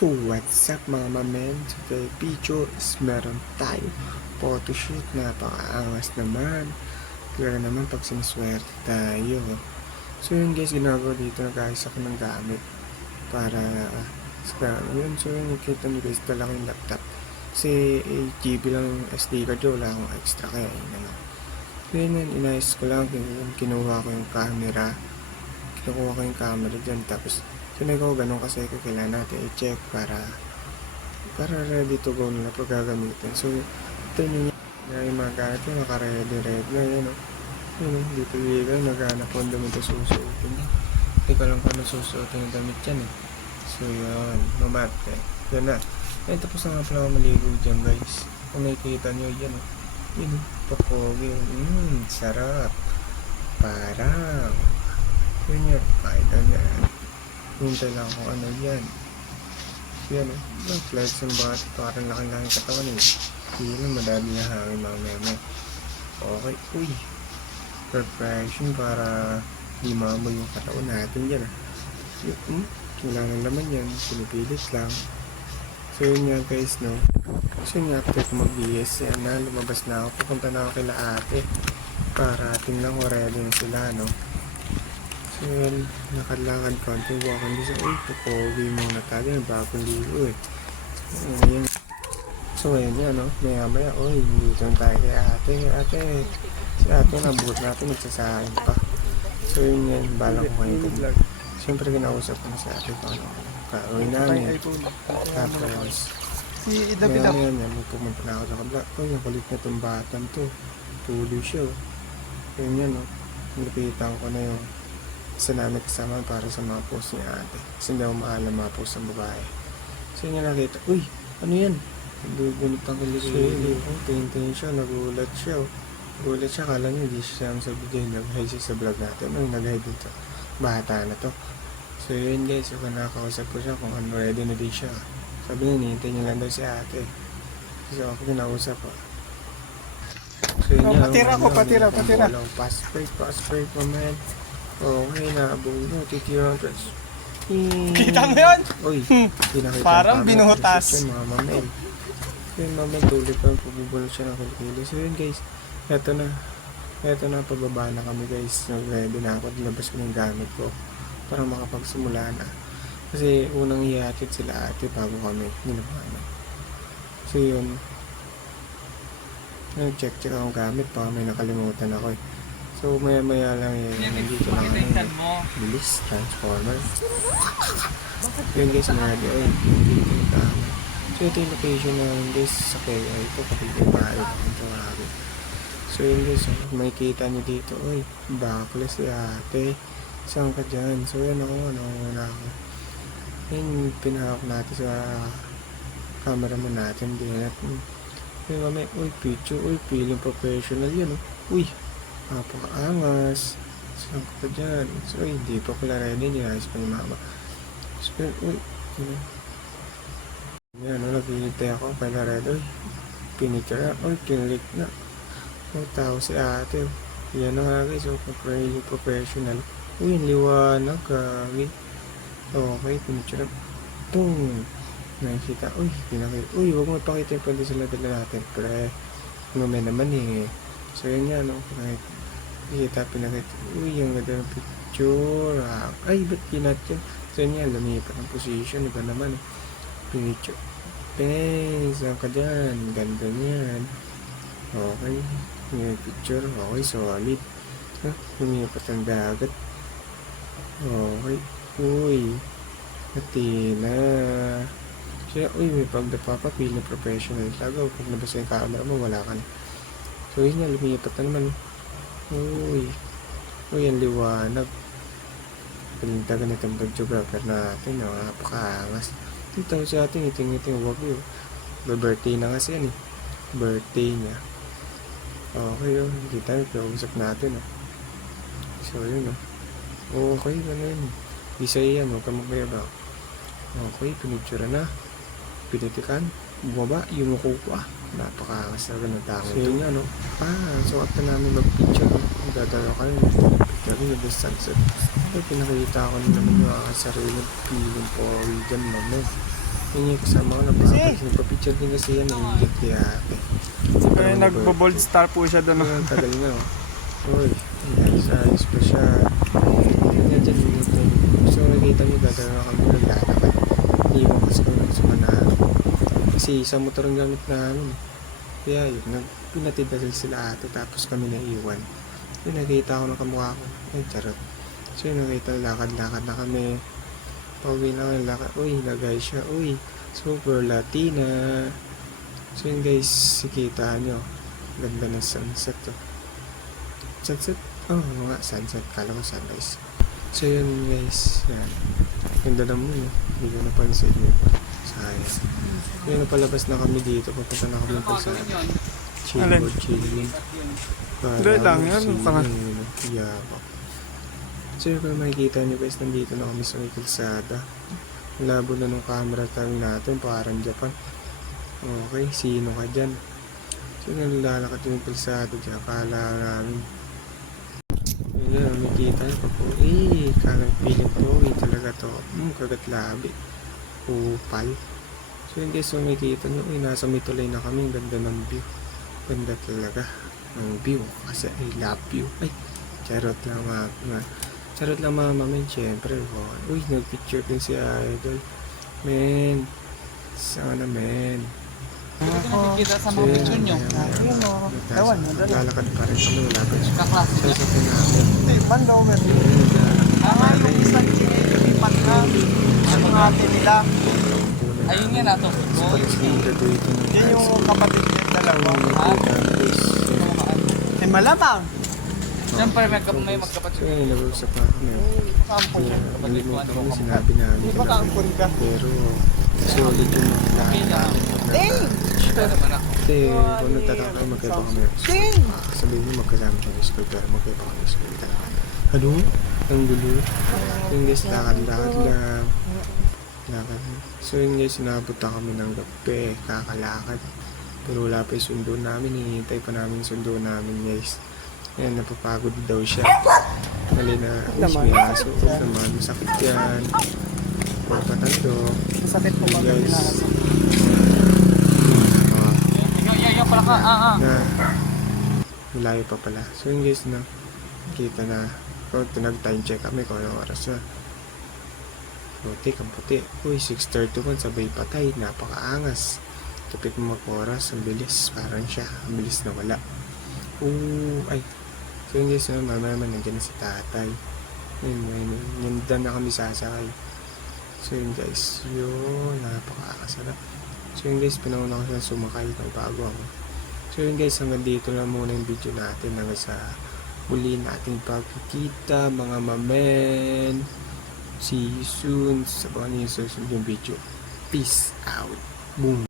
So what's up mga mamen? Today video is meron tayo photoshoot na pakaangas naman. Kaya naman pag sinuswerte tayo. So yun guys, ginagawa dito nag-ayos ako ng gamit para sa yun. So yun, nakita nyo guys, dala ko yung laptop. Kasi 8GB lang yung SD card, wala akong extra kaya yun naman. So yun, inayos ko lang, kinuha ko yung camera. Kinukuha ko yung camera dyan, tapos tinay ko ganun kasi kailangan natin i-check para ready to go na pag gagamitin. So ito yung mga gamit ko, naka-ready na yun, no? Yun, dito naghanap ko ang damit na susuotin niya. Hindi ko lang paano susuotin yung damit yan eh. So yun, mamate yan na. Eh tapos na nga pala ako maligo dyan guys. Kung nakikita nyo yan, yun, papogi, sarap, parang yun yun, kahit na yan. Hintay lang kung ano yan. Yan o. Flights ng bata. Parang laki-laki katawan eh. Hindi lang madami na hangin mga meme. Okay. Uy. Preparation para di mamoy yung katawan natin yan. Wala nang laman yan. Pinipilit lang. So yun nga guys no. So yun nga after mag-BS yan na. Lumabas na ako. Pupunta na ako kila ate. Para tingnan ko ready na sila no. So yun, nakalakad konti walking din sa papogi muna tayo, bagong ligo eh. So ayun yan no, maya maya, dito tayo kay ate, si ate nabuot natin, nagsasahin pa. So yun yan, balang ko kayo. Siyempre kinausap ko na si ate pa ano, kauwi namin. Tapos, maya maya yan, pumunta na ako sa kabla. Yung kulit na itong batang to, tuloy siya oh. Yun yan no, nilapitan ko na yung isa namin kasama para sa mga post ni ate. Kasi hindi ako maalam mga post ng babae. So yun yung nakita, ano yan? Nagugulit ang kilig. Tingin siya, nagulat siya. Nagulat siya, kala niya hindi siya sa video. Nag-hide siya sa vlog natin. Nag-hide dito. Bata na to. So yun guys, so nakakausap ko siya kung ano ready na din siya. Sabi niya, hinihintay niya lang daw si ate. So ako kinausap ko. So yun yung patira. Pass break mo man. Okay, naabong nyo, titira ang dress. Kita mo yun? Uy, pinakita parang binuhutas. Yung mga mamel. Yung mamel, tuloy pa yung pabubulot siya ng kulikili. So yun guys, eto na, pababa na kami guys. Ready na ako, dilabas ko yung gamit ko para makapagsimula na. Kasi unang ihatid sila ate bago kami nilabanan. So yun, nag-check akong gamit, baka may nakalimutan ako eh. So maya lang nandito lang bilis, transformer. Yun guys, marami dito yung tama. So ito yung location na guys sa kaya ito kapag yung bahay ito marami. So yun guys, makikita nyo dito, backless si ate, saan ka dyan? So yan ako, ako. Yun pinahawak natin sa cameraman natin din natin. Yung kami, picture, feeling professional yun napakaangas. Saan ko pa dyan? So, hindi pa pala ready. Nilais pa yung mama. So, yan, naghihintay ako pala ready. Pinicture na. Kinlik na. May tao si ate. Yan na nga guys. So, professional. Yung liwanag. Okay, pinicture na. Boom! Nakikita. Pinakita. Huwag mo ipakita yung pwede sila dala natin. Pre, may naman eh. So, yun nga, pinakita. Yung ganda ng picture. Ba't pinat yun? So, yun nga, lumipat ang position. Iba naman, picture. Thanks, saan ka dyan? Ganda niyan. Okay. Yung picture. Okay, solid. Lumipat ang dagat. Okay. Pati na. So, may pagdapapapil na professional. Talaga, pag nabasa yung camera mo, wala ka na. So, yun nga, lumipat na naman. Ang liwanag. Pinintagan itong videographer natin. Napakaangas. Dito sa ating iting wag yun. Birthday na kasi yan eh. Birthday niya. Okay hindi tayo. Pag-usap natin So, yun Okay, ganun. Isa yan. Huwag ka magbayaba. Okay, pinicture na. Pinitikan. Bumaba. Yung muko ko napakaangas talaga ng tango. So yun nga so after namin mag-picture, magdadala kayo picture the sunset. Pinakita ko na naman yung sarili feeling po dyan naman. Yun yung kasama ko, nagpa-picture din kasi yan, naiingit kaya ate. Kaya nagbo-bold star po siya doon. Ang tagal na oh. Uy, ayos pa siya. Ganyan dyan, dito. Gusto ko nakita niyo, dadala na kami naglalakad. Iwan kasi kami sa Manalo. Kasi isang motor ang gamit namin. Kaya yun, pinatid na sila ate, tapos kami naiwan. Yun, nakita ko ng kamukha ko. Ay, charot. So yun, nakita, lakad-lakad na kami. Pauwi na kami, lakad. Uy, nagay siya. Uy, super Latina. So yun guys, kita nyo. Ganda ng sunset to. Sunset? Oh, mga sunset. Kala ko sunrise. So yun guys, yan. Ganda na mo yun. Hindi ko napansin yun. Sayang. Yun, napalabas na kami dito. Papunta na kami pa sa chilling. Hindi lang yan. Yabak. So yun, kung makikita nyo guys, nandito na kami sa may kalsada. Labo na nung camera tag natin, parang Japan. Okay, sino ka dyan? So nalalakad yung kalsada dyan, akala namin. Yun, makikita nyo pa po. Kalang feeling po, talaga to. Kagat labi. Upal. So yun guys, so makikita nyo, nasa may tulay na kami. Ganda ng view. Ganda talaga ng view. Kasi I love you. Ay, charot lang charot lang mga men, syempre. Uy, nag-picture din si Idol. Men, sana men. Nakikita sa mga picture nyo. Ayun o. Ewan, madali. Lalakad pa rin kami, wala pa siya. Kaklase So, niya. sa namin. Hindi, Pandover. Yung isang lumipat na. Ang ate nila. Ayun nga nato. Sa pag-graduate ng Yan yung kapatid niya dalawa. Eh, malamang. Siyempre may So magkapatid. yun, nag-usap pa kami. Kampong. Kaya nalimutan ko yung sinabi namin. Di ba kampon ka? Pero solid yung mga Ding! Ito naman ako. Kasi kung nagtataka kayo, magkaiba kami. Ding! Sabihin mo magkasama kami sa school, pero magkaiba kami sa school talaga. Ano? Ang gulo. Yung guys, lakad-lakad lang. Lakad. So yun guys, sinabot na kami ng gabi, kakalakad. Pero wala pa yung sundo namin, hinihintay pa namin yung sundo namin guys. Ayan, napapagod daw siya. Mali na, may aso. Huwag naman, masakit yan. Huwag patando. Masakit po bang Guys. kailangan? Ikaw pala ka. Na malayo pa pala. So yun guys, na kita na kung nag-time check kami kung anong oras na. Puti, ang puti. Uy, 6:31, sabay patay. Napakaangas. Tapit mo mag-oras, ang bilis. Parang siya, ang bilis na wala. Ay. So yun guys, mamaya nandiyan na si tatay. Yun, na kami sasakay. So yun guys, yun, napakakasarap. So yun guys, pinauna ko siya sumakay ng bago ako. So yun guys, hanggang dito na muna yung video natin. Hanggang sa muli nating pagkikita mga mamen. See you soon. Sabahan niyo yung susunod yung video. Peace out. Boom.